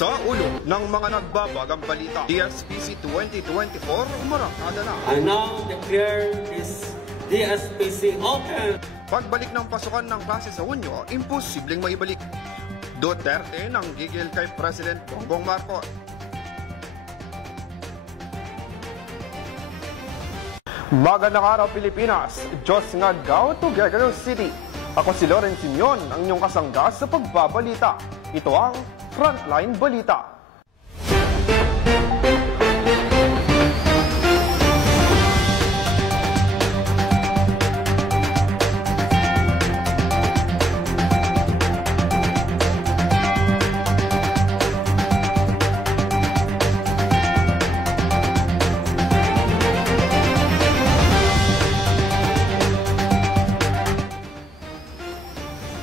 Sa ulo ng mga nagbabagang balita, DSPC 2024 umarangkada na. I now declare this DSPC open. Pagbalik ng pasukan ng klase sa Hunyo, imposibleng maibalik. Duterte nang gigil kay President Bongbong Marcos. Magandang araw Pilipinas, Diyos nga daw to Quezon City. Ako si Loren Simeon, ang inyong kasangga sa pagbabalita. Ito ang Frontline Balita.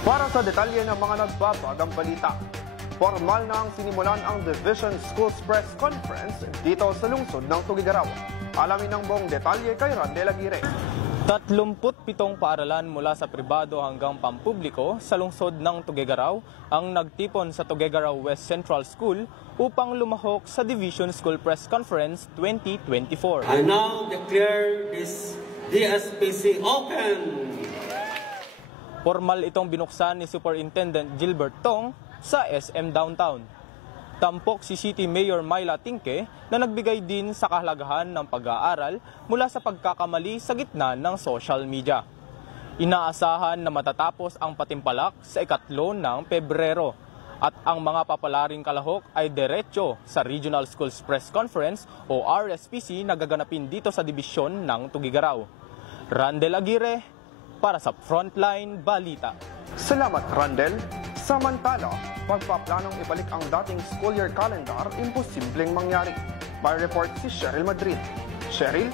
Para sa detalye ng mga nagbabagang balita, formal na ang sinimulan ang Division Schools Press Conference dito sa lungsod ng Tugigaraw. Alamin ang buong detalye kay Randel Aguirre. 37 paaralan mula sa pribado hanggang pampubliko sa lungsod ng Tugigaraw ang nagtipon sa Tugigaraw West Central School upang lumahok sa Division School Press Conference 2024. I now declare this DSPC open. Formal itong binuksan ni Superintendent Gilbert Tong sa SM Downtown. Tampok si City Mayor Myla Tingke na nagbigay din sa kahalagahan ng pag-aaral mula sa pagkakamali sa gitna ng social media. Inaasahan na matatapos ang patimpalak sa 3 ng Pebrero at ang mga papalaring kalahok ay diretso sa Regional Schools Press Conference o RSPC na gaganapin dito sa dibisyon ng Tugigaraw. Randel Aguirre para sa Frontline Balita. Salamat Randel. Samantala, pagpaplanong ibalik ang dating school year calendar, imposibleng mangyari. May report si Cheryl Madrid. Cheryl?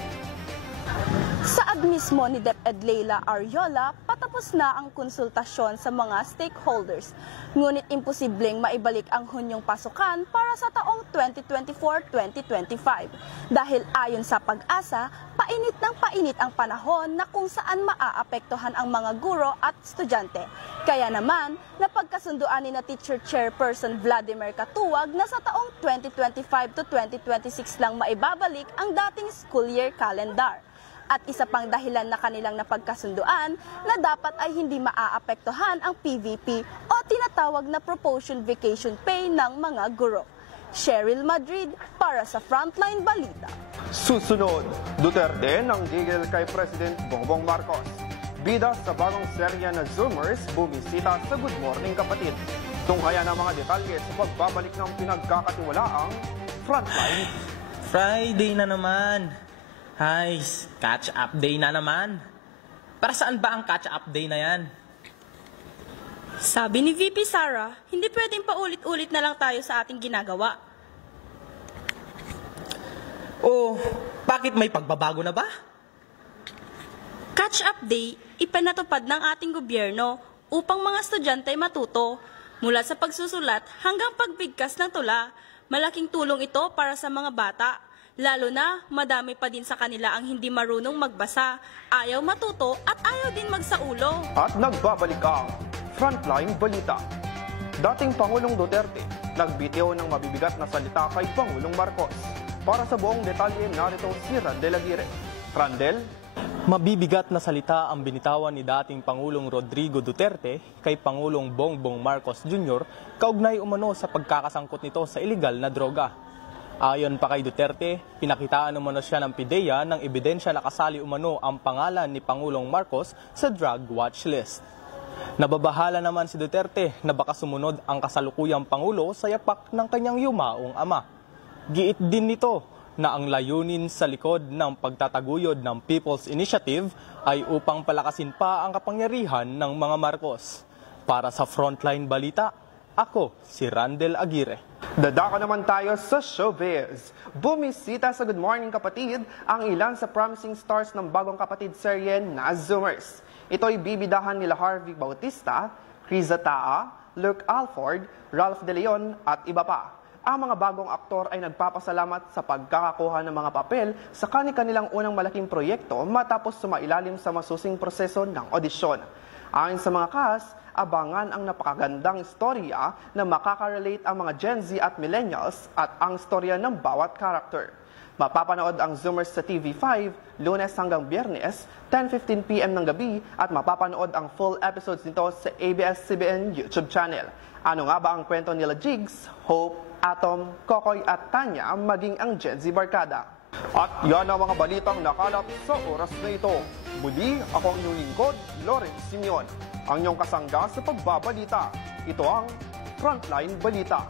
Saad mismo ni DepEd Leila Ariola, patapos na ang konsultasyon sa mga stakeholders. Ngunit imposibleng maibalik ang Hunyong pasukan para sa taong 2024-2025. Dahil ayon sa Pag-asa, painit ng painit ang panahon na kung saan maaapektuhan ang mga guro at estudyante. Kaya naman, napagkasunduan ni na Teacher Chairperson Vladimir Catuag na sa taong 2025-2026 lang maibabalik ang dating school year calendar. At isa pang dahilan na kanilang napagkasunduan na dapat ay hindi maaapektuhan ang PVP o tinatawag na Proportion Vacation Pay ng mga guro. Cheryl Madrid para sa Frontline Balita. Susunod, Duterte nang gigil kay President Bongbong Marcos. Bida sa bagong serya na Zoomers bumisita sa Good Morning Kapatid. Tunghayan ang mga detalye sa pagbabalik ng pinagkakatiwalaang Frontline. Friday na naman. Hay, catch-up day na naman. Para saan ba ang catch-up day na yan? Sabi ni VP Sara, hindi pwedeng paulit-ulit na lang tayo sa ating ginagawa. Oh, bakit may pagbabago na ba? Catch-up day, ipinatupad ng ating gobyerno upang mga estudyante matuto. Mula sa pagsusulat hanggang pagbigkas ng tula, malaking tulong ito para sa mga bata. Lalo na, madami pa din sa kanila ang hindi marunong magbasa, ayaw matuto at ayaw din magsaulo. At nagbabalik ang Frontline Balita. Dating Pangulong Duterte, nagbitiw ng mabibigat na salita kay Pangulong Marcos. Para sa buong detalye, narito si Randel Aguirre. Randel? Mabibigat na salita ang binitawan ni dating Pangulong Rodrigo Duterte kay Pangulong Bongbong Marcos Jr. kaugnay umano sa pagkakasangkot nito sa iligal na droga. Ayon pa kay Duterte, pinakitaan umano siya ng PIDEA ng ebidensya na kasali umano ang pangalan ni Pangulong Marcos sa drug watch list. Nababahala naman si Duterte na baka sumunod ang kasalukuyang Pangulo sa yapak ng kanyang yumaong ama. Giit din nito na ang layunin sa likod ng pagtataguyod ng People's Initiative ay upang palakasin pa ang kapangyarihan ng mga Marcos. Para sa Frontline Balita, ako si Randel Aguirre. Dadako naman tayo sa showbiz. Bumisita sa Good Morning Kapatid ang ilan sa promising stars ng bagong kapatid serye na Zoomers. Ito'y bibidahan nila Harvey Bautista, Criza Taa, Luke Alford, Ralph De Leon at iba pa. Ang mga bagong aktor ay nagpapasalamat sa pagkakakuha ng mga papel sa kanilang unang malaking proyekto matapos sumailalim sa masusing proseso ng audisyon. Ayon sa mga cast, abangan ang napakagandang istorya na makaka-relate ang mga Gen Z at Millennials at ang istorya ng bawat karakter. Mapapanood ang Zoomers sa TV5 Lunes hanggang Biyernes, 10:15 PM ng gabi at mapapanood ang full episodes nito sa ABS-CBN YouTube channel. Ano nga ba ang kwento nila Jigs, Hope, Atom, Kokoy at Tanya maging ang Gen Z barkada? At yan ang mga balitang nakalap sa oras na ito. Muli, ako ang inyong lingkod, Lawrence Simeon, ang inyong kasangga sa pagbabalita. Ito ang Frontline Balita.